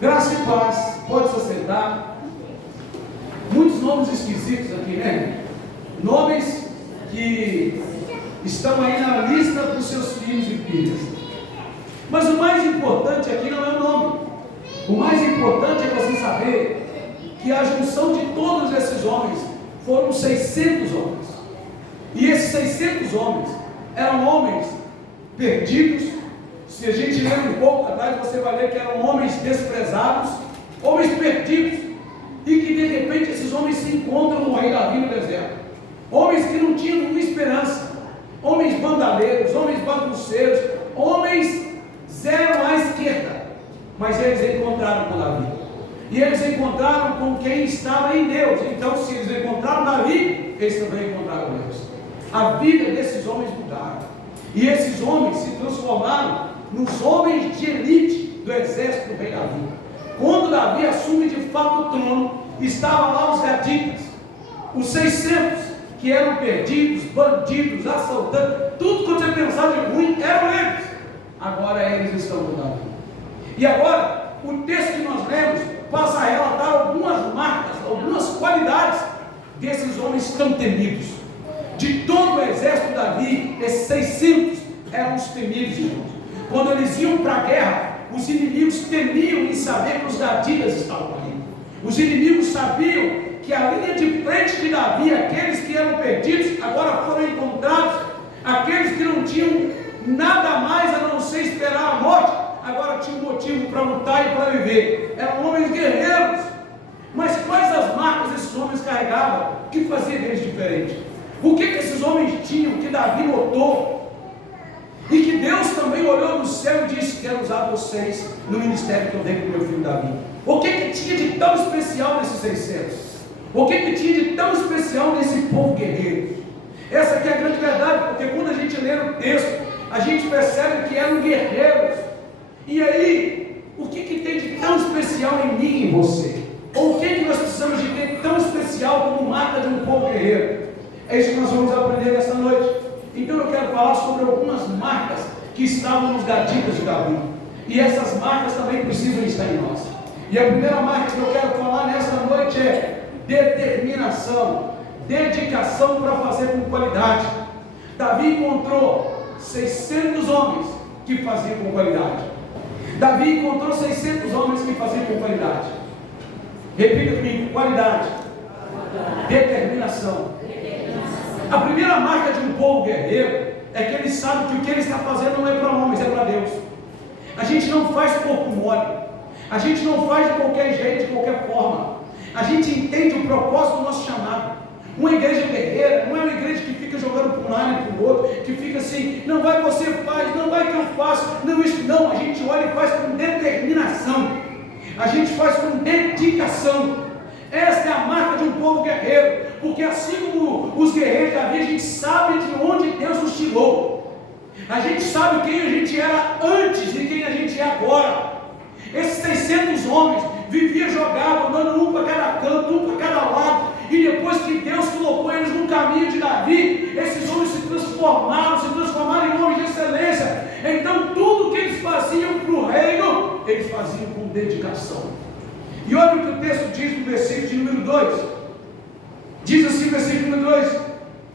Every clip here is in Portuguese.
Graça e paz, pode se assentar. Muitos nomes esquisitos aqui, né? Nomes que estão aí na lista dos seus filhos e filhas. Mas o mais importante aqui não é o nome. O mais importante é você saber que a junção de todos esses homens foram 600 homens. E esses 600 homens eram homens perdidos. Se a gente ler um pouco atrás, você vai ver que eram homens desprezados, homens perdidos, e que de repente esses homens se encontram no rei Davi no deserto. Homens que não tinham nenhuma esperança, homens bandaleiros, homens bagunceiros, homens zero à esquerda, mas eles encontraram com Davi, e eles encontraram com quem estava em Deus. Então, se eles encontraram Davi, eles também encontraram Deus. A vida desses homens mudaram, e esses homens se transformaram nos homens de elite do exército do rei Davi. Quando Davi assume de fato o trono, estavam lá os gaditas, os 600 que eram perdidos, bandidos, assaltantes, tudo que você pensava de ruim eram eles. Agora eles estão com Davi. E agora, o texto que nós lemos passa a relatar algumas marcas, algumas qualidades desses homens tão temidos. De todo o exército de Davi, esses 600 eram os temidos, irmãos. Quando eles iam para a guerra, os inimigos temiam em saber que os gaditas estavam ali. Os inimigos sabiam que a linha de frente de Davi, aqueles que eram perdidos, agora foram encontrados. Aqueles que não tinham nada mais a não ser esperar a morte, agora tinham motivo para lutar e para viver. Eram homens guerreiros. Mas quais as marcas esses homens carregavam? O que fazia deles diferente? O que esses homens tinham que Davi notou? E que Deus também olhou do céu e disse: quero usar vocês no ministério que eu dei para o meu filho Davi. O que tinha de tão especial nesses 600? O que tinha de tão especial nesse povo guerreiro? Essa aqui é a grande verdade, porque quando a gente lê o texto, a gente percebe que eram guerreiros. E aí, o que tem de tão especial em mim e em você? Ou o que nós precisamos de ter tão especial como marca de um povo guerreiro? É isso que nós vamos aprender nessa noite. Então eu quero falar sobre algumas marcas que estavam nos gaditas de Davi. E essas marcas também precisam estar em nós. E a primeira marca que eu quero falar nessa noite é determinação, dedicação para fazer com qualidade. Davi encontrou 600 homens que faziam com qualidade. Davi encontrou 600 homens que faziam com qualidade. Repita comigo: qualidade, determinação. A primeira marca de um povo guerreiro é que ele sabe que o que ele está fazendo não é para homens, é para Deus. A gente não faz corpo mole, a gente não faz de qualquer jeito, de qualquer forma. A gente entende o propósito do nosso chamado. Uma igreja guerreira não é uma igreja que fica jogando para um lado e para o outro, que fica assim: não vai você faz, não vai que eu faço, não isso não. A gente olha e faz com determinação, a gente faz com dedicação. Essa é a marca de um povo guerreiro, porque assim como os guerreiros da vida, a gente sabe de onde Deus nos tirou, a gente sabe quem a gente era antes e quem a gente é agora. Esses 600 homens viviam jogados, andando um para cada canto, um para cada lado, e depois que Deus colocou eles no caminho de Davi, esses homens se transformaram em homens de excelência. Então tudo que eles faziam para o reino, eles faziam com dedicação. E olha o que o texto diz no versículo de número 2. Diz assim o versículo número 2: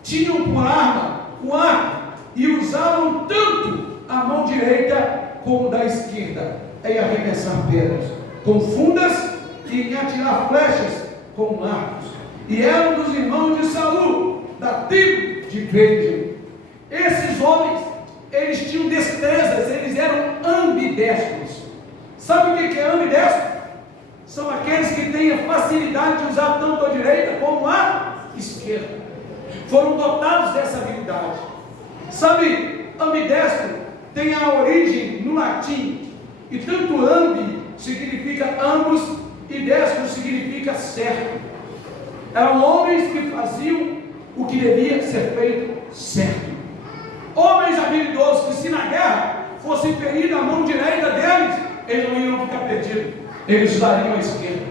tinham por arma o arco, e usavam tanto a mão direita como da esquerda em arremessar pedras com fundas e em atirar flechas com arcos. E eram dos irmãos de Saul, da tribo de Benjamim. Esses homens, eles tinham destrezas, eles eram ambidestros. Sabe o que é ambidestro? São aqueles que têm a facilidade de usar tanto a direita como a esquerda. Foram dotados dessa habilidade. Sabe, ambidestro tem a origem no latim, e tanto ambi significa ambos e destro significa certo. Eram homens que faziam o que devia ser feito certo. Homens habilidosos que, se na guerra fosse ferida a mão direita deles, eles não iam ficar perdidos, eles usariam a esquerda.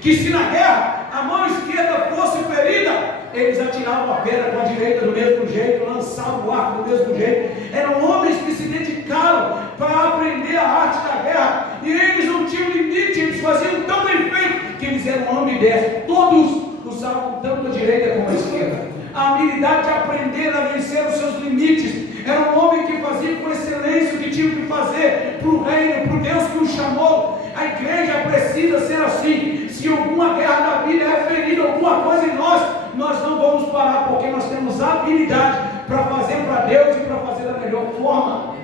Que se na guerra a mão esquerda fosse ferida, eles atiravam a pedra com a direita do mesmo jeito, lançavam o arco do mesmo jeito. Eram homens que se dedicaram para aprender a arte da guerra, e eles não tinham limite, eles eles faziam tão bem feito que eles eram ambidestros. Todos usavam tanto a direita como a esquerda. A habilidade de aprender a vencer os seus limites. Era um homem que fazia com excelência o que tinha que fazer para o reino, para o Deus que o chamou. A igreja precisa ser assim. Se alguma guerra da vida é ferida, alguma coisa em nós não vamos parar, porque nós temos habilidade para fazer para Deus e para fazer da melhor forma.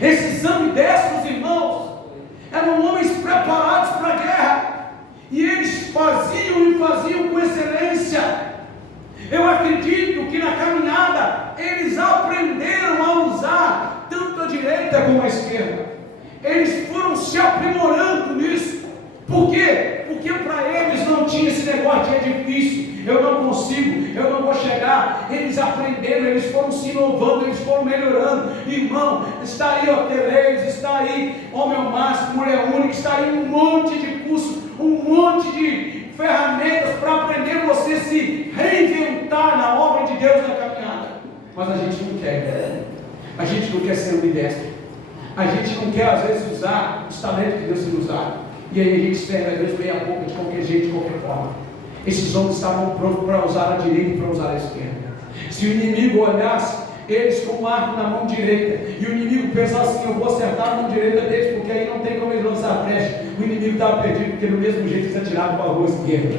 Esses ambidestros, irmãos, eram homens preparados para a guerra, e eles faziam com excelência. Eu acredito que na caminhada eles aprenderam a usar tanto a direita como a esquerda. Eles foram se aprimorando nisso. Por quê? Porque para eles não tinha esse negócio de é difícil, eu não consigo, eu não vou chegar. Eles aprenderam, eles foram se inovando, eles foram melhorando. Irmão, está aí hoteleiros, está aí homem ao máximo, mulher única, está aí um monte de cursos, um monte de ferramentas para aprender você se reinventar na obra de Deus na caminhada. Mas a gente não quer. A gente não quer ser ambidestro. A gente não quer às vezes usar os talentos que Deus nos dá. E aí a gente serve a Deus meia boca, de qualquer jeito, de qualquer forma. Esses homens estavam prontos para usar a direita e para usar a esquerda. Se o inimigo olhasse eles com o arco na mão direita, e o inimigo pensasse assim: eu vou acertar a mão direita deles, porque aí não tem como eles lançar a flecha. O inimigo estava perdido, porque do mesmo jeito eles atiravam para a rua esquerda.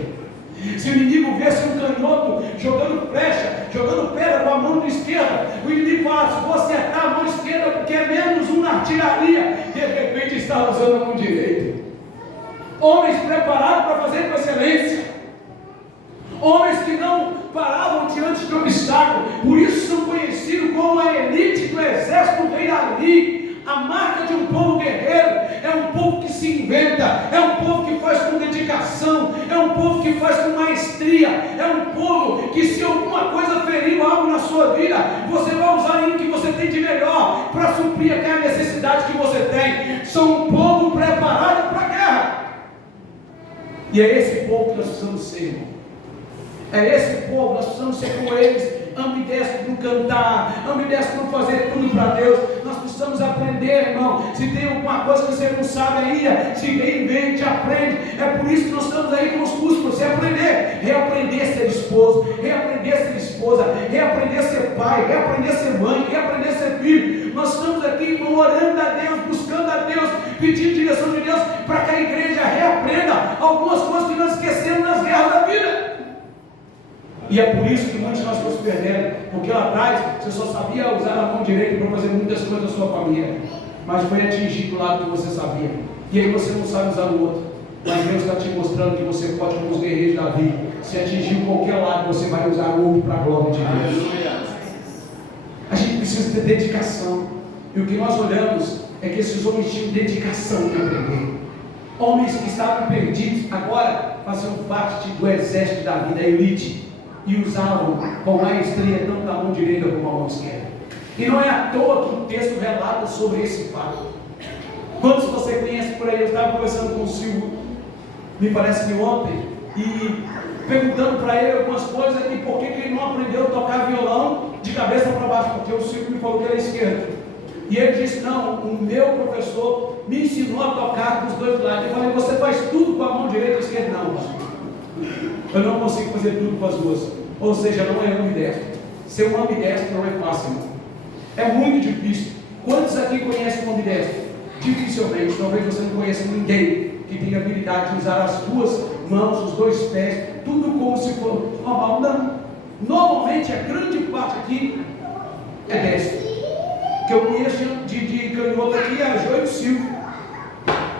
Se o inimigo visse um canhoto jogando flecha, jogando pedra com a mão esquerda, o inimigo falasse: vou acertar a mão esquerda, porque é menos um na artilharia. De repente está usando a mão direita. Homens preparados para fazer com excelência. Homens que não paravam diante de obstáculos. Por isso são conhecidos como a elite do exército do rei Davi. A marca de um povo guerreiro. É um povo que se inventa. É um povo que faz com dedicação. É um povo que faz com maestria. É um povo que, se alguma coisa feriu algo na sua vida, você vai usar o que você tem de melhor para suprir aquela necessidade que você tem. São um povo preparado para a guerra. E é esse povo que nós precisamos ser, irmão. É esse povo, nós precisamos ser como eles, ambidestro no cantar, ambidestro no fazer tudo para Deus. Nós precisamos aprender, irmão. Se tem alguma coisa que você não sabe ainda, se reinvente, aprende. É por isso que nós estamos aí com os cursos, para você aprender. Reaprender a ser esposo, reaprender a ser esposa, reaprender a ser pai, reaprender a ser mãe, reaprender a ser filho. Nós estamos aqui orando a Deus, buscando a Deus, pedindo direção de Deus, para que a igreja reaprenda algumas coisas que nós esquecemos nas guerras da vida. E é por isso que muitos de nós estamos perdendo, porque lá atrás você só sabia usar a mão direita para fazer muitas coisas da sua família, mas foi atingido do lado que você sabia, e aí você não sabe usar o outro. Mas Deus está te mostrando que você pode, como os guerreiros de Davi, se atingir qualquer lado, você vai usar o outro para a glória de Deus. A gente precisa ter dedicação, e o que nós olhamos é que esses homens tinham dedicação para aprender. Homens que estavam perdidos, agora faziam parte do exército da vida, a elite, e usavam com maestria tanto a mão direita como a mão esquerda. E não é à toa que o texto relata sobre esse fato. Quantos você conhece por aí? Eu estava conversando com o Silvio, me parece que ontem, e perguntando para ele algumas coisas, e por que ele não aprendeu a tocar violão de cabeça para baixo, porque o Silvio me falou que era esquerdo. E ele disse: não, o meu professor me ensinou a tocar com os dois lados. Eu falei: você faz tudo com a mão direita e esquerda? Não, eu não consigo fazer tudo com as duas. Ou seja, não é ambidestro. Ser um ambidestro não é fácil, não. É muito difícil. Quantos aqui conhecem um ambidestro? Dificilmente. Talvez você não conheça ninguém que tenha habilidade de usar as duas mãos, os dois pés, tudo como se for normal. Não. Normalmente a grande parte aqui é destro. Que eu conheço de canhoto aqui é a Joia e o Silvio,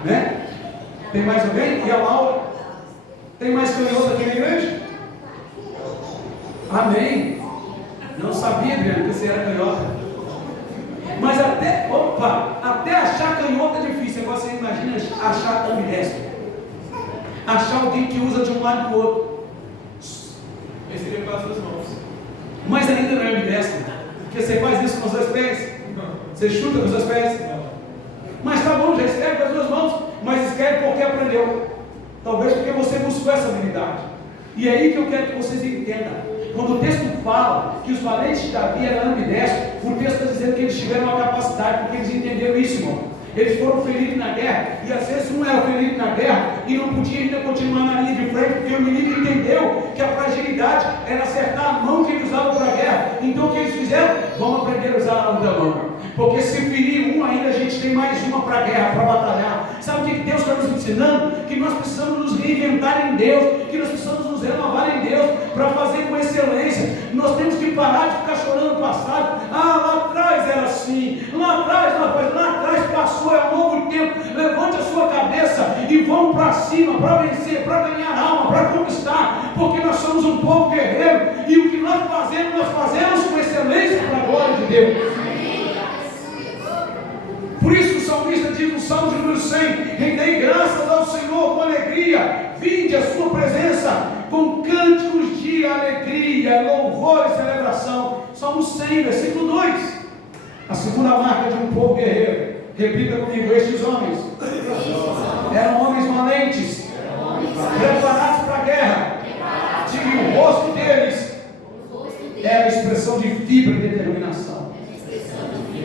né? Tem mais alguém? E a Laura? Tem mais canhoto aqui na igreja? Amém. Não sabia, Adriano, que você era canhota. Mas até achar canhota é difícil. Agora você imagina achar ambidestro. Achar alguém que usa de um lado e do outro. Esse seria com as duas mãos. Mas ainda não é ambidestro. Porque você faz isso com os dois pés. Você chuta com os dois pés. Mas tá bom, já escreve com as duas mãos. Mas escreve porque aprendeu. Talvez porque você buscou essa habilidade. E é aí que eu quero que vocês entendam. Quando o texto fala que os valentes de Davi eram ambidestros, o texto está dizendo que eles tiveram uma capacidade, porque eles entenderam isso, irmão. Eles foram feridos na guerra, e às vezes um era ferido a guerra e não podia ainda continuar na linha de frente, porque o inimigo entendeu que a fragilidade era acertar a mão que ele usava para a guerra. Então o que eles fizeram? Vamos aprender a usar a outra mão. Porque se ferir um, ainda a gente tem mais uma para a guerra, para batalhar. Sabe o que Deus está nos ensinando? Que nós precisamos nos reinventar em Deus, que nós precisamos nos renovar em Deus, para fazer com excelência. Nós temos que parar de ficar chorando o passado. Lá atrás era assim, lá atrás passou, é um novo tempo. Levante a sua cabeça e vamos para cima, para vencer, para ganhar alma, para conquistar, porque nós somos um povo guerreiro, e o que nós fazemos com excelência para a glória de Deus. Por isso o salmista diz no Salmo de número 100: rendei graças ao Senhor com alegria, vinde a sua presença com cânticos de alegria, louvor e celebração. Salmo 100, versículo 2. A segunda marca de um povo guerreiro. Repita comigo: estes homens eram homens valentes, preparados para a guerra. Diga: o rosto deles era a expressão de fibra e determinação.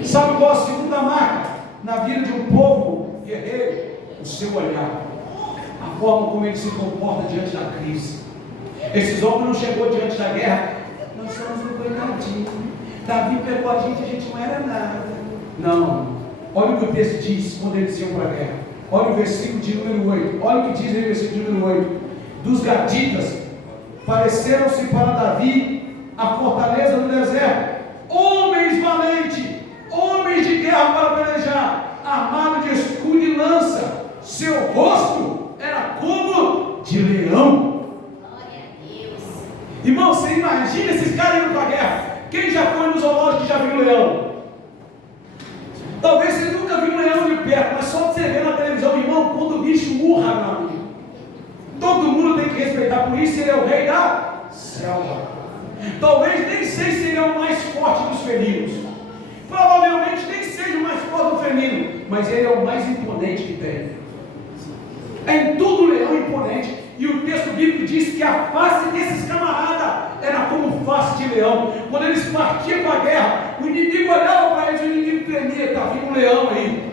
Sabe qual a segunda marca na vida de um povo guerreiro? O seu olhar, a forma como ele se comporta diante da crise. Esses homens não chegou diante da guerra: nós somos um coitadinho, Davi pegou a gente não era nada. Não, olha o que o texto diz quando eles iam para a guerra. Olha o versículo de número 8. Olha o que diz aí o versículo de número 8. Dos gaditas pareceram-se para Davi a fortaleza do deserto, homens valentes, homens de guerra para pelejar, armados de escudo e lança. Seu rosto era como de leão. Glória a Deus. Irmão, você imagina esses caras indo para a guerra? Quem já foi no zoológico e já viu um leão? Talvez você nunca viu um leão de perto, mas só de você ver na televisão, irmão, quando o bicho urra, meu amigo, todo mundo tem que respeitar. Por isso ele é o rei da selva. Talvez nem sei se ele é o mais forte dos felinos, provavelmente nem seja o mais forte do felino, mas ele é o mais imponente que tem. É em tudo leão imponente. E o texto bíblico diz que a face desses camaradas era como face de leão. Quando eles partiam para a guerra, o inimigo olhava para eles, o inimigo tremia: está vindo um leão aí,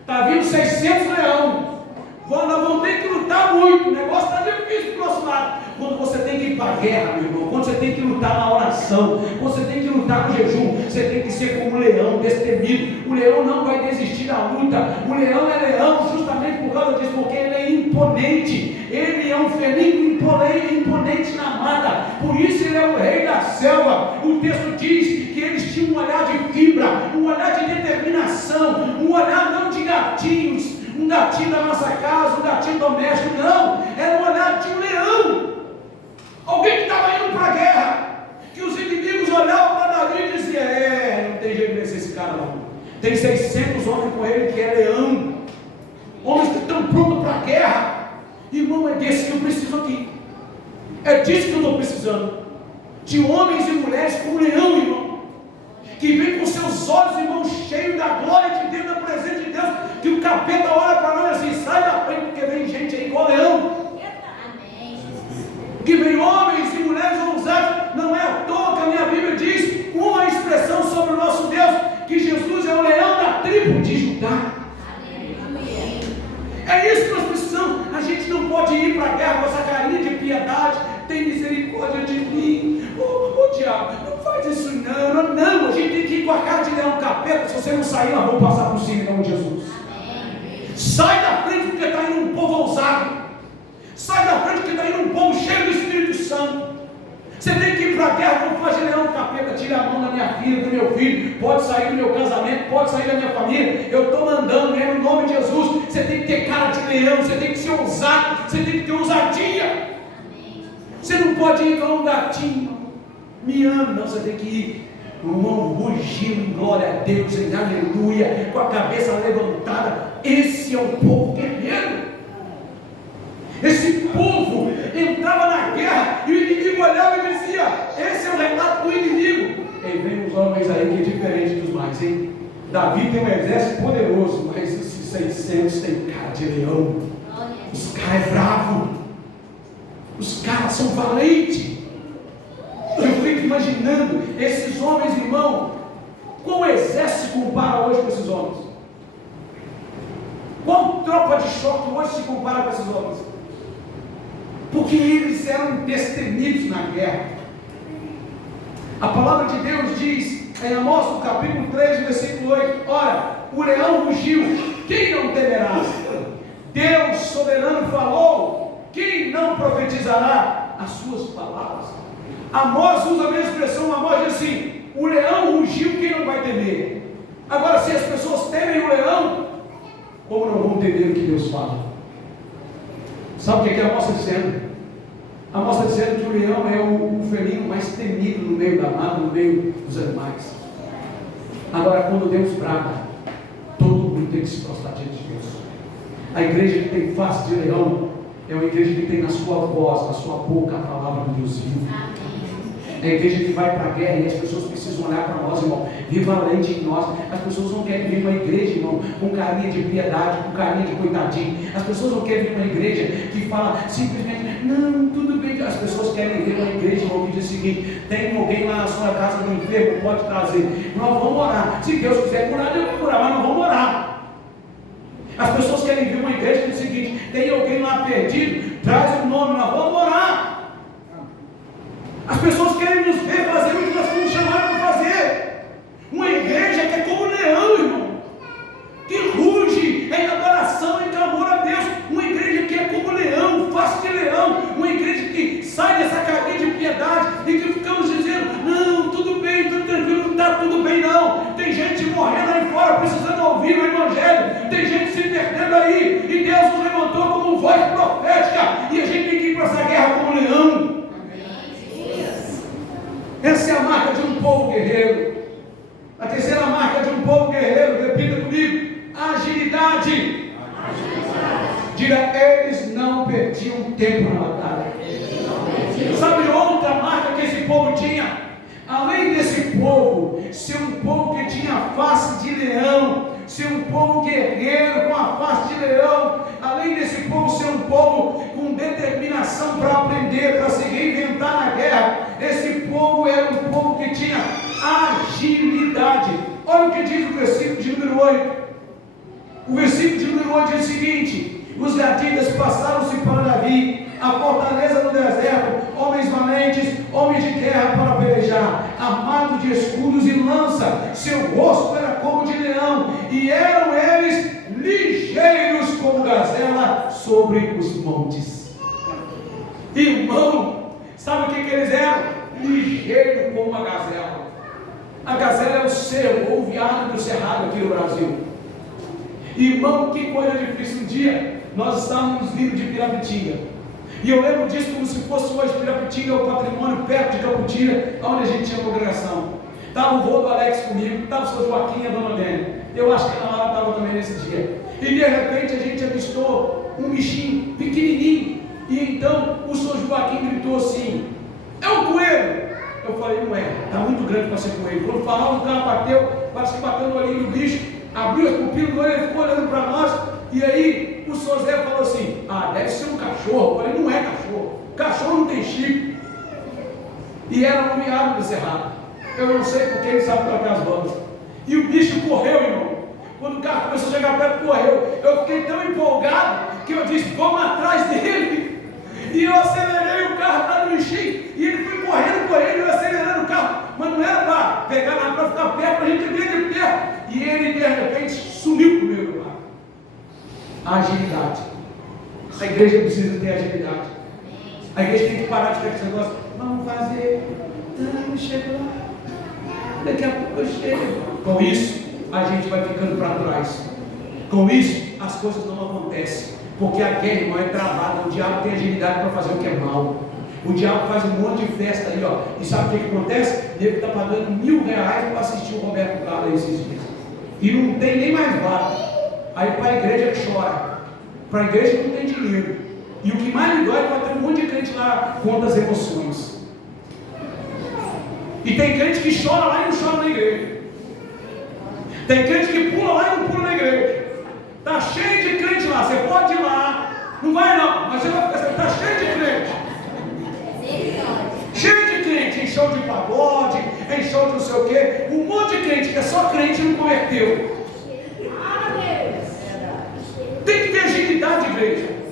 está vindo 600 leão, nós vamos ter que lutar muito, o negócio está difícil para o nosso lado. Quando você tem que ir para a guerra, meu irmão, quando você tem que lutar na oração, quando você tem que lutar no jejum, você tem que ser como um leão, destemido. O leão não vai desistir da luta. O leão é leão justamente por causa disso, porque ele é imponente. Ele é um felino imponente na mata. Por isso ele é o rei da selva. O texto diz que eles tinham um olhar de fibra, um olhar de determinação, um olhar não de gatinhos, um gatinho da nossa casa, um gatinho doméstico. Não, era um olhar de um leão. Alguém que estava indo para a guerra, que os inimigos olhavam para Davi e diziam: não tem jeito de vencer esse cara não. Tem 600 homens com ele que é leão, homens que estão prontos para a guerra. Irmão, é desse que eu preciso aqui. É disso que eu estou precisando. De homens e mulheres como leão, irmão, que vem com seus olhos, irmão, cheios da glória de Deus, da presença de Deus, que o capeta olha para nós assim: sai da frente, porque vem gente aí igual leão. Que vem homens e mulheres ousados. Não é à toa que a minha Bíblia diz uma expressão sobre o nosso Deus, que Jesus é o leão da tribo de Judá. É isso que nós precisamos. A gente não pode ir para a guerra com essa carinha de piedade: tem misericórdia de mim. Diabo, não faz isso não. A gente tem que ir com a cara de leão capeta. Se você não sair, nós vamos passar por cima em nome de Jesus. Sai da frente, porque está indo um povo ousado. Sai da frente, porque está indo um povo cheio do Espírito Santo. Você tem que ir para a guerra, não faz leão capeta. Tira a mão da minha filha, do meu filho, pode sair do meu casamento, pode sair da minha família. Eu estou mandando, no nome de Jesus. Você tem que ter cara de leão, você tem que ser ousado, você tem que ter ousadia. Você não pode ir com um gatinho miando, não. Você tem que ir rugindo em glória a Deus, em aleluia, com a cabeça levantada. Esse é o povo guerreiro. Esse povo entrava na guerra e o inimigo olhava e dizia: esse é o relato do inimigo. E vem uns homens aí que é diferente dos mais, hein? Davi tem um exército poderoso, mas esses 600 tem cara de leão. Os caras é bravo, os caras são valentes. Eu fico imaginando esses homens, irmão. Qual exército se compara hoje com esses homens? Qual tropa de choque hoje hoje se compara com esses homens? Porque eles eram destemidos na guerra. A palavra de Deus diz em Amós, no capítulo 3, versículo 8: ora, o leão rugiu, quem não temerá? Deus soberano falou, quem não profetizará as suas palavras? Amós usa a mesma expressão. Amós diz assim: o leão rugiu, quem não vai temer? Agora, se as pessoas temem o leão, como não vão temer o que Deus fala? Sabe o que Amós está dizendo? Amós está dizendo que o leão é o felino mais temido no meio da mata, no meio dos animais. Agora, quando Deus brada, todo mundo tem que se prostrar diante de Deus. A igreja que tem face de leão é uma igreja que tem na sua voz, na sua boca, a palavra do Deus vivo. É a igreja que vai para a guerra e as pessoas precisam olhar para nós, irmão, vir valente em nós. As pessoas não querem vir uma igreja, irmão, com carinha de piedade, com carinha de coitadinho. As pessoas não querem vir uma igreja que fala simplesmente, não, tudo bem. As pessoas querem ver uma igreja, irmão, que diz o seguinte: tem alguém lá na sua casa no enfermo, pode trazer. Nós vamos orar. Se Deus quiser curar, Deus vai curar, mas não vamos orar. As pessoas querem ver uma igreja que diz o seguinte: tem alguém lá perdido, traz o nome, nós vamos orar. As pessoas querem nos ver fazer o que nós fomos chamados para fazer. Uma igreja que é como um leão, irmão, que ruge em adoração, em clamor a Deus. Uma igreja que é como um leão, face de leão. Uma igreja que sai dessa cadeia de piedade e que ficamos dizendo: não, tudo bem, tudo tranquilo, não está tudo bem não. Tem gente morrendo aí fora precisando ouvir o evangelho. Tem gente se perdendo aí, e Deus nos levantou como voz profética, e a gente tem que ir para essa guerra como um leão. Essa é a marca de um povo guerreiro. A terceira marca de um povo guerreiro, repita comigo: agilidade. Diga: eles não perdiam tempo na batalha. Sabe outra marca que esse povo tinha? Além desse povo ser um povo que tinha a face de leão, ser um povo guerreiro com a face de leão, além desse povo ser um povo com determinação para aprender, para se reinventar na guerra, esse povo era um povo que tinha agilidade. Olha o que diz o versículo de número 8. O versículo de número 8 diz o seguinte: os gaditas passaram-se para Davi, a fortaleza do deserto, homens valentes, homens de guerra para pelejar, armados de escudos e lança, seu rosto era como de leão, e eram eles ligeiros como gazela sobre os montes. Irmão, sabe o que eles eram? Ligeiro como a gazela. A gazela é o cervo, ou o veado do cerrado aqui no Brasil. Irmão, que coisa difícil. Um dia nós estávamos vindo de Pirapitinga, e eu lembro disso como se fosse hoje. Pirapitinga é o patrimônio perto de Camputina, onde a gente tinha congregação. Estava o vô do Alex comigo, estava o seu Joaquim e a dona Dene. Eu acho que a Ana Laura estava também nesse dia. E de repente a gente avistou um bichinho pequenininho. E então o seu Joaquim gritou assim: é um coelho! Eu falei: não é, está muito grande para ser coelho. Quando falava, o cara bateu, parece que bateu no olhinho do bicho, abriu as pupilas do olho, ele ficou olhando para nós. E aí o seu Zé falou assim: ah, deve ser um cachorro. Eu falei: não é cachorro, cachorro não tem chifre. E era um veado do cerrado. Eu não sei porque ele sabe trocar as bandas. E o bicho correu, irmão. Quando o carro começou a chegar perto, correu. Eu fiquei tão empolgado que eu disse: vamos atrás dele. E eu acelerei o carro para no bichinho. E ele foi correndo, eu acelerando o carro. Mas não era para pegar nada, para ficar perto, para a gente ver de perto. E ele de repente sumiu comigo lá. Agilidade. A igreja precisa ter agilidade. A igreja tem que parar de ter esse negócio: vamos fazer, não, chego lá, daqui a pouco eu chego. Com isso, a gente vai ficando para trás. Com isso, as coisas não acontecem. Porque a guerra, irmão, é travada. O diabo tem agilidade para fazer o que é mal. O diabo faz um monte de festa aí, ó. E sabe o que acontece? Ele está pagando R$1.000 para assistir o Roberto Carlos esses dias. E não tem nem mais vara. Aí para a igreja chora. Para a igreja não tem dinheiro. E o que mais me dói é que tem um monte de crente lá contra as emoções. E tem crente que chora lá e não chora na igreja. Tem crente que pula lá e não pula na igreja. Está cheio de crente lá. Você pode ir lá. Não vai não, mas você vai ficar. Está cheio de crente. Cheio de crente, em show de pagode, em show de não sei o quê. Um monte de crente que é só crente e não converteu. Tem que ter agilidade, igreja. igreja.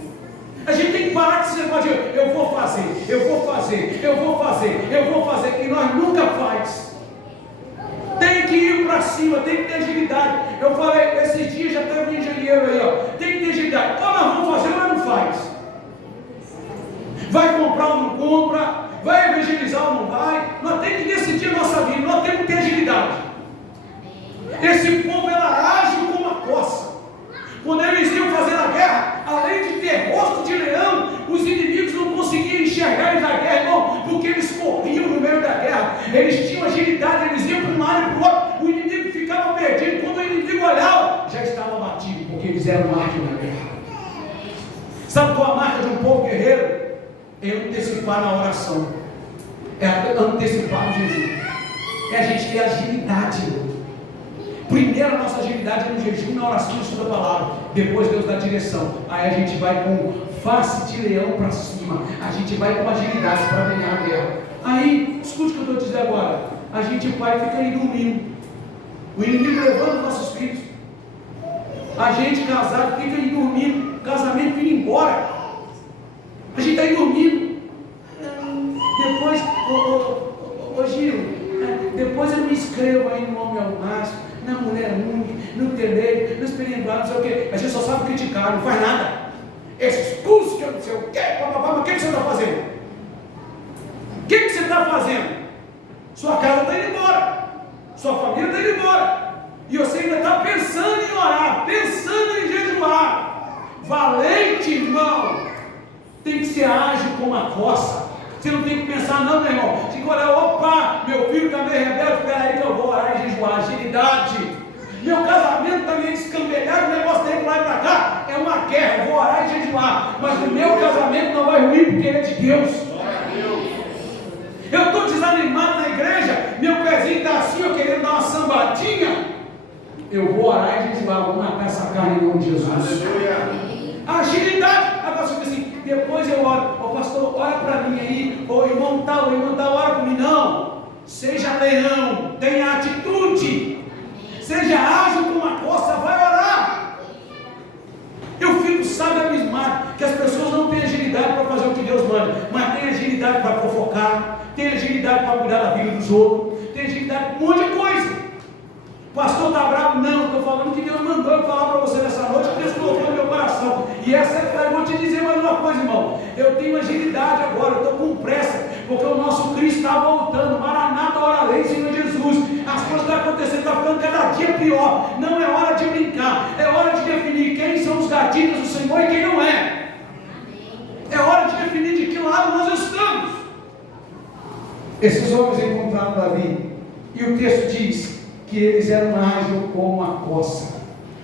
A gente tem que parar de ser pode eu vou fazer, e nós nunca faz. Tem que ir para cima, tem que ter agilidade. Eu falei, esses dias já teve um engenheiro aí, ó. Tem que ter agilidade. Ou nós vamos fazer, ou não faz. Vai comprar ou não compra, vai evangelizar ou não vai. Nós temos que decidir a nossa vida, nós temos que ter agilidade. Esse povo, ela age como uma coça. Quando eles iam fazer a guerra, além de ter rosto de leão, os inimigos não conseguiam enxergar eles na guerra, irmão, porque eles corriam no meio da guerra. Eles tinham agilidade, eles iam para um lado e para o outro, o inimigo ficava perdido. Quando o inimigo olhava, já estava batido, porque eles eram ágeis na guerra. Sabe qual a marca de um povo guerreiro? É antecipar na oração, é antecipar no jejum, é a gente ter agilidade. Primeiro a nossa agilidade é no jejum, na oração e no estudo da palavra. Depois Deus dá direção. Aí a gente vai com face de leão para cima. A gente vai com agilidade para ganhar a guerra. Aí, escute o que eu estou dizendo agora. A gente vai e fica aí dormindo. O inimigo levando os nossos filhos. A gente casado fica aí dormindo. O casamento fica embora. A gente está aí dormindo. Depois, ô Gil, depois eu me inscrevo aí no Homem ao Máximo, na Mulher Única, no Teleiro, no Espiritual, não sei o quê. A gente só sabe criticar, não faz nada. Esses cursos que eu não sei o quê, mas o que você está fazendo? O que você está fazendo? Sua casa está indo embora, sua família está indo embora, e você ainda está pensando em orar, pensando em jejuar. Valente, irmão, tem que ser ágil como a coça. Você não tem que pensar, não, meu irmão. Tem que olhar, opa, meu filho está meio rebelde, peraí que eu vou orar e jejuar. Agilidade. Meu casamento está meio descambelhado, o negócio dele lá e para cá é uma guerra. Eu vou orar e jejuar. Mas o meu casamento não vai ruir porque ele é de Deus. Eu estou desanimado na igreja, meu pezinho está assim, eu querendo dar uma sambadinha. Eu vou orar e jejuar, vou matar essa carne em nome de Jesus. Aleluia. Agilidade. Agora você diz assim, depois eu oro, ô pastor, olha para mim aí, ô irmão tal, ora para mim. Não, seja leão, tenha atitude, seja ágil como uma coça, vai orar. Eu fico, sabe, abismado, que as pessoas não têm agilidade para fazer o que Deus manda, mas tem agilidade para fofocar, tem agilidade para cuidar da vida dos outros, tem agilidade para um monte de coisa. Pastor está bravo? Não, estou falando que Deus mandou eu falar para você nessa noite, que Deus colocou no meu coração. E essa é, eu vou te dizer mais uma coisa, irmão. Eu tenho agilidade agora, eu estou com pressa, porque o nosso Cristo está voltando. Maranata, ora lei, Senhor Jesus. As coisas estão acontecendo, está ficando cada dia pior. Não é hora de brincar, é hora de definir quem são os gatilhos do Senhor e quem não é. É hora de definir de que lado nós estamos. Esses homens encontraram Davi, e o texto diz que eles eram ágeis como a coça,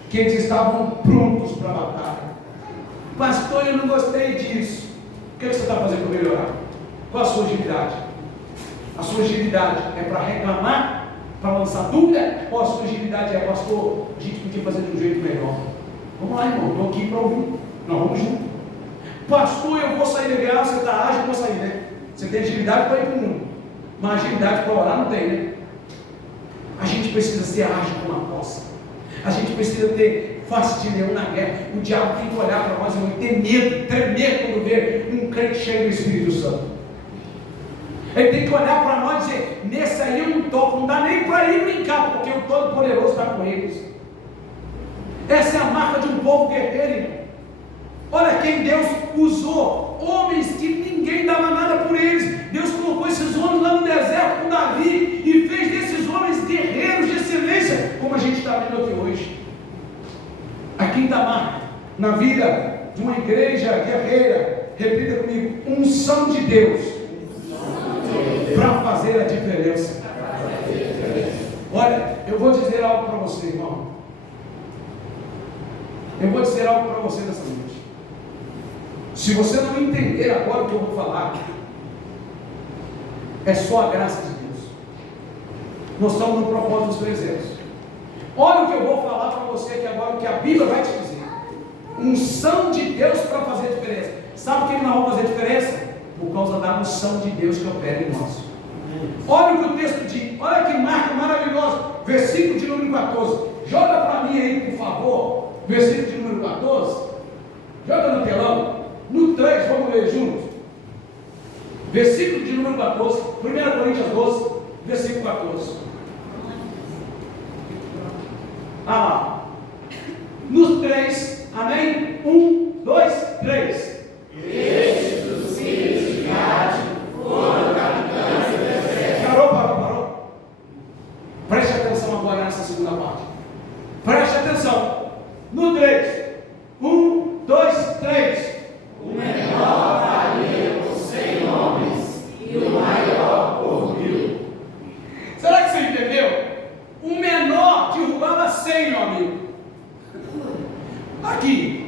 que eles estavam prontos para a batalha. Pastor, eu não gostei disso. O que você está fazendo para melhorar? Qual a sua agilidade? A sua agilidade é para reclamar, para lançar dúvida? Ou a sua agilidade é, pastor, a gente podia fazer de um jeito melhor? Vamos lá, irmão, estou aqui para ouvir. Nós vamos juntos. Pastor, eu vou sair da guerra, você está ágil, eu vou sair, né? Você tem agilidade para ir para o mundo, mas agilidade para orar não tem, né? A gente precisa ser ágil como uma coça. A gente precisa ter face de leão na guerra. O diabo tem que olhar para nós e ter medo, tremer quando vê um crente cheio do Espírito Santo. Ele tem que olhar para nós e dizer, nesse aí eu não toco, não dá nem para ir brincar, porque o Todo-Poderoso está com eles. Essa é a marca de um povo guerreiro, irmão. Olha quem Deus usou, homens que ninguém dava nada por eles. Deus colocou esses homens lá no deserto com Davi e fez desses homens guerreiros de excelência, como a gente está vendo aqui hoje. A quinta marca na vida de uma igreja guerreira, repita comigo, unção de Deus para fazer a diferença. Olha, eu vou dizer algo para você, irmão. Eu vou dizer algo para você nessa noite. Se você não entender agora o que eu vou falar, é só a graça de Deus. Nós estamos no propósito dos 300. Olha o que eu vou falar para você aqui agora, o que a Bíblia vai te dizer. Unção de Deus para fazer a diferença. Sabe por que nós vamos fazer a diferença? Por causa da unção de Deus que opera em nós. Olha o que o texto diz. Olha que marca maravilhosa. Versículo de número 14. Joga para mim aí, por favor. Versículo de número 14. Joga no ler juntos? Versículo de número 14, 1 Coríntios 12, versículo 14. Lá. Nos 3, amém? 1, 2, 3. Estes dos filhos de Gade foram capitães do exército. Parou. Preste atenção agora nessa segunda parte. Preste atenção. No 3. 1, 2, 3. O menor valia por 100 homens e o maior por 1000. Será que você entendeu? O menor derrubava 100, meu amigo. Aqui.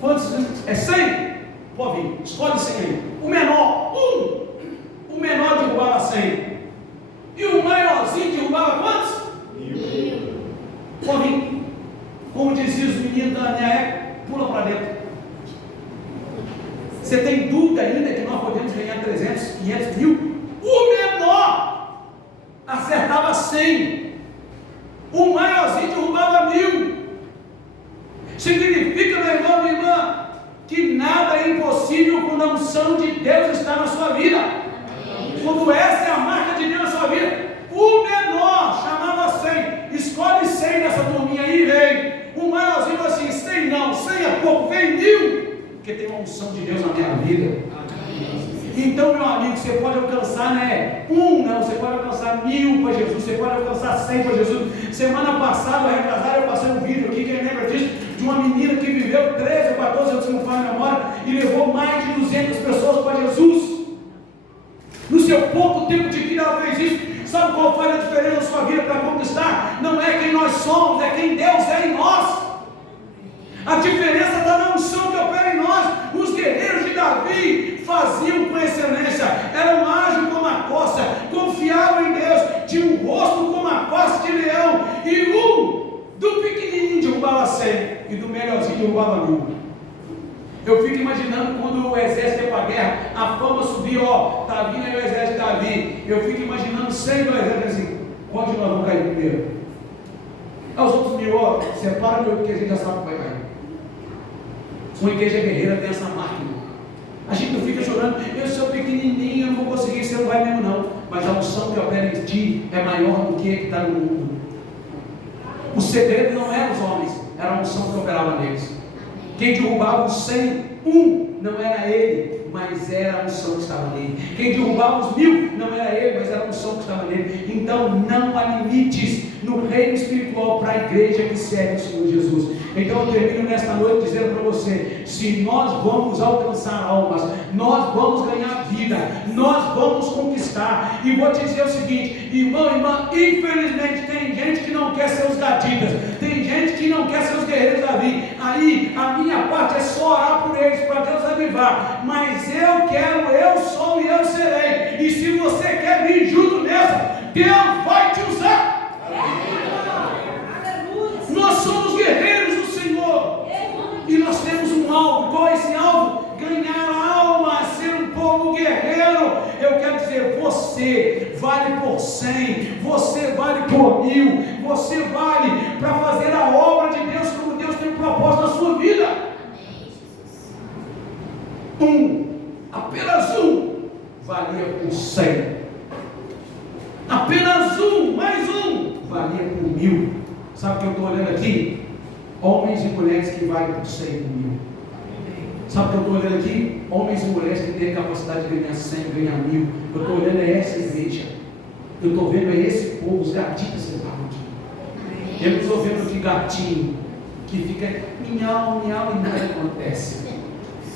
Quantos? É 100? Pode vir. Escolhe 100 aí. O menor, 1. O menor derrubava 100. E o maiorzinho derrubava quantos? 1000. Pode vir. Como dizia os meninos da minha época, pula para dentro. Você tem dúvida ainda que nós podemos ganhar 300, 500 mil? O menor acertava 100. O maiorzinho derrubava 1000. Significa, meu irmão, minha irmã, que nada é impossível quando a unção de Deus está na sua vida. Quando essa é a marca de Deus na sua vida. O menor chamava 100. Escolhe 100 nessa turminha aí, vem. O maiorzinho falou assim: 100 não, 100 é pouco, vem 1000. Porque tem uma unção de Deus na minha vida. Então, meu amigo, você pode alcançar, não, você pode alcançar 1000 para Jesus, você pode alcançar 100 para Jesus. Semana passada, retrasada, eu passei um vídeo aqui, quem lembra disso, de uma menina que viveu 13 ou 14 anos, se não faz memória, e levou mais de 200 pessoas para Jesus. No seu pouco tempo de vida, ela fez isso. Sabe qual foi a diferença na sua vida para conquistar? Não é quem nós somos, é quem Deus é em nós. A diferença está na unção que opera em nós. Os guerreiros de Davi faziam com excelência, eram ágeis como a coça, confiavam em Deus, tinham um rosto como a face de leão, e do pequenininho derrubava 100 e do melhorzinho derrubava 1000. Eu fico imaginando quando o exército ia para a guerra, a fama subia, está vindo aí o exército de Davi. Eu fico imaginando 100 do exército assim: onde nós vamos cair primeiro? Os outros 1000, separa meu, porque a gente já sabe que vai cair. Uma igreja guerreira tem essa máquina. A gente não fica chorando: eu sou pequenininho, eu não vou conseguir, você não vai mesmo não. Mas a unção que opera em ti é maior do que a que está no mundo. O segredo não era os homens, era a unção que operava neles. Quem derrubava os 100, não era ele, mas era a unção que estava nele. Quem derrubava os 1000, não era ele, mas era a unção que estava nele. Então não há limites no reino espiritual para a igreja que serve o Senhor Jesus. Então eu termino nesta noite dizendo para você: se nós vamos alcançar almas, nós vamos ganhar vida, nós vamos conquistar. E vou te dizer o seguinte, irmão, irmã, infelizmente tem gente que não quer ser os gaditas, tem gente que não quer ser os guerreiros da vida. Aí a minha parte é só orar por eles, para Deus avivar. Mas eu quero, eu sou e eu serei. E se você quer vir junto nessa, Deus vai te usar. Nós somos guerreiros do Senhor. E nós temos um alvo. Qual é esse alvo? Ganhar almas, ser um povo guerreiro. Eu quero dizer, você vale por 100, você vale por 1000, você vale para fazer a obra de Deus como Deus tem propósito na sua vida. Apenas um valia por 100. Apenas mais um valia por 1000. Sabe o que eu estou olhando aqui? Homens e mulheres que valem por 100 por 1000. Sabe o que eu estou olhando aqui? Homens e mulheres que têm capacidade de ganhar 100, ganhar 1000. Eu estou olhando essa igreja. Eu estou vendo esse povo, os gatitas que estavam aqui. Eu não estou vendo aqui gatinho que fica minhau, minhau e nada acontece.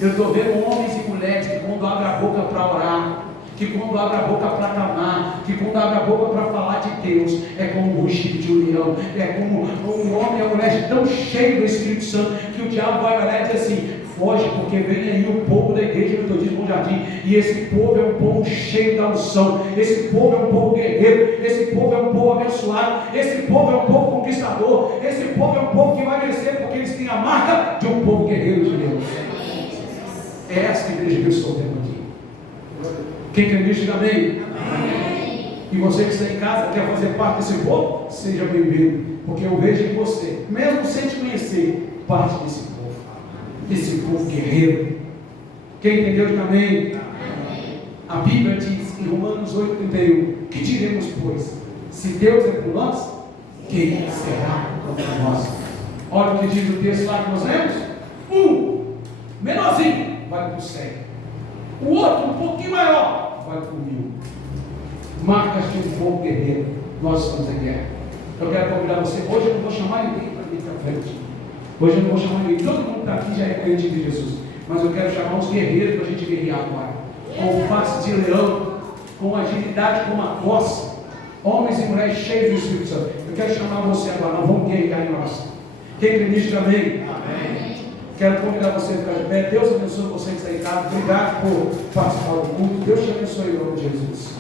Eu estou vendo homens e mulheres que quando abrem a boca para orar, que quando abre a boca para clamar, que quando abre a boca para falar de Deus, é como um rugido de um leão, é como um homem e uma mulher tão cheio do Espírito Santo, que o diabo vai olhar e dizer assim: foge, porque vem aí o povo da igreja metodista Bom Jardim, e esse povo é um povo cheio da unção, esse povo é um povo guerreiro, esse povo é um povo abençoado, esse povo é um povo conquistador, esse povo é um povo que vai vencer, porque eles têm a marca de um povo guerreiro de Deus. É essa igreja que eu estou vendo aqui. Quem quer dizer amém? Amém? E você que está em casa, quer fazer parte desse povo, seja bem-vindo, porque eu vejo em você, mesmo sem te conhecer, parte desse povo guerreiro. Quem entendeu, diga amém. A Bíblia diz em Romanos 8,31: que diremos, pois? Se Deus é por nós, quem será contra nós? Olha o que diz o texto lá que nós lemos: um menorzinho vai para o 100, o outro um pouquinho maior vai para o 1000. Marcas de um bom guerreiro. Nós estamos em guerra. Eu quero convidar você. Hoje eu não vou chamar ninguém para vir para frente. Hoje eu não vou chamar ninguém. Todo mundo que está aqui já é crente de Jesus. Mas eu quero chamar os guerreiros para a gente guerrear agora. Com face de leão, com agilidade como a coça. Homens e mulheres cheios do Espírito Santo. Eu quero chamar você agora. Nós vamos guerrear em nós. Quem crê nisso, diga amém. Amém. Quero convidar você a ficar de pé. Deus abençoe você que está em casa. Obrigado por participar do culto. Deus te abençoe em nome de Jesus.